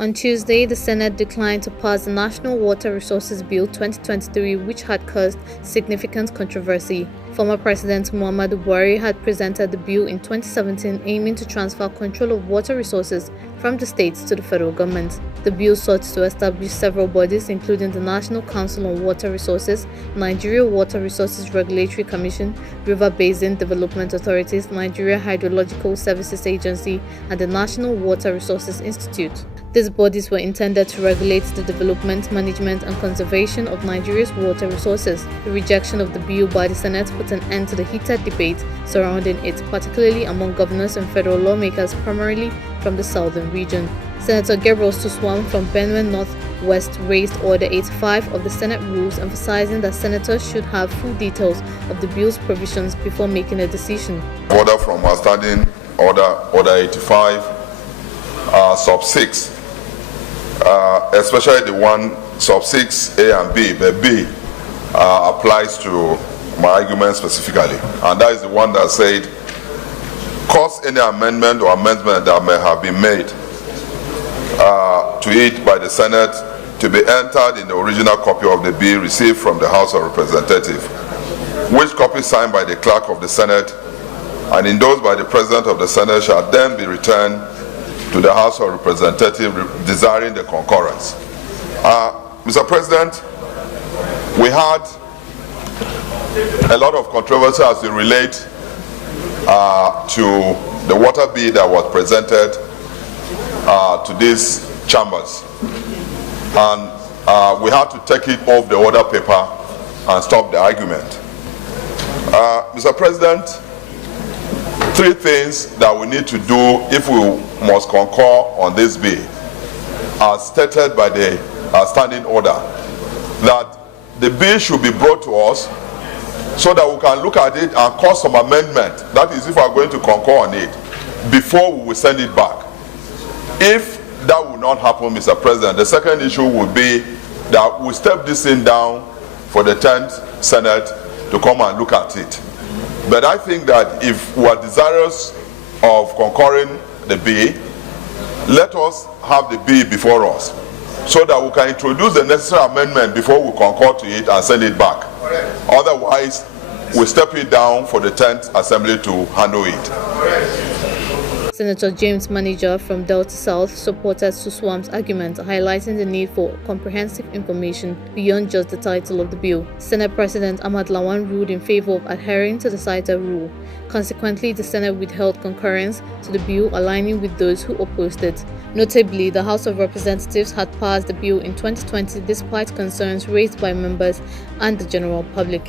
On Tuesday, the Senate declined to pass the National Water Resources Bill 2023, which had caused significant controversy. Former President Muhammadu Buhari had presented the bill in 2017 aiming to transfer control of water resources from the states to the federal government. The bill sought to establish several bodies including the National Council on Water Resources, Nigeria Water Resources Regulatory Commission, River Basin Development Authorities, Nigeria Hydrological Services Agency, and the National Water Resources Institute. These bodies were intended to regulate the development, management, and conservation of Nigeria's water resources. The rejection of the bill by the Senate put an end to the heated debate surrounding it, particularly among governors and federal lawmakers, primarily from the southern region. Senator Gabriel Suswam from Benue Northwest raised Order 85 of the Senate rules, emphasizing that senators should have full details of the bill's provisions before making a decision. Order from our standing Order 85, sub 6. Especially the one sub 6 A and B, but B applies to my argument specifically, and that is the one that said, cause any amendment or amendment that may have been made to it by the Senate to be entered in the original copy of the bill received from the House of Representatives, which copy signed by the clerk of the Senate and endorsed by the President of the Senate shall then be returned to the House of Representatives desiring the concurrence. Mr. President, we had a lot of controversy as it relates to the water bill that was presented to these chambers, and we had to take it off the order paper and stop the argument. Mr. President, three things that we need to do if we must concur on this bill are stated by the standing order, that the bill should be brought to us so that we can look at it and cause some amendment, that is if we are going to concur on it, before we will send it back. If that will not happen, Mr. President, the second issue would be that we step this thing down for the 10th Senate to come and look at it. But I think that if we are desirous of concurring the bill, let us have the bill before us so that we can introduce the necessary amendment before we concur to it and send it back. Otherwise, we step it down for the 10th Assembly to handle it. Senator James Manager from Delta South supported Suswam's argument, highlighting the need for comprehensive information beyond just the title of the bill. Senate President Ahmad Lawan ruled in favor of adhering to the cited rule. Consequently, the Senate withheld concurrence to the bill, aligning with those who opposed it. Notably, the House of Representatives had passed the bill in 2020 despite concerns raised by members and the general public.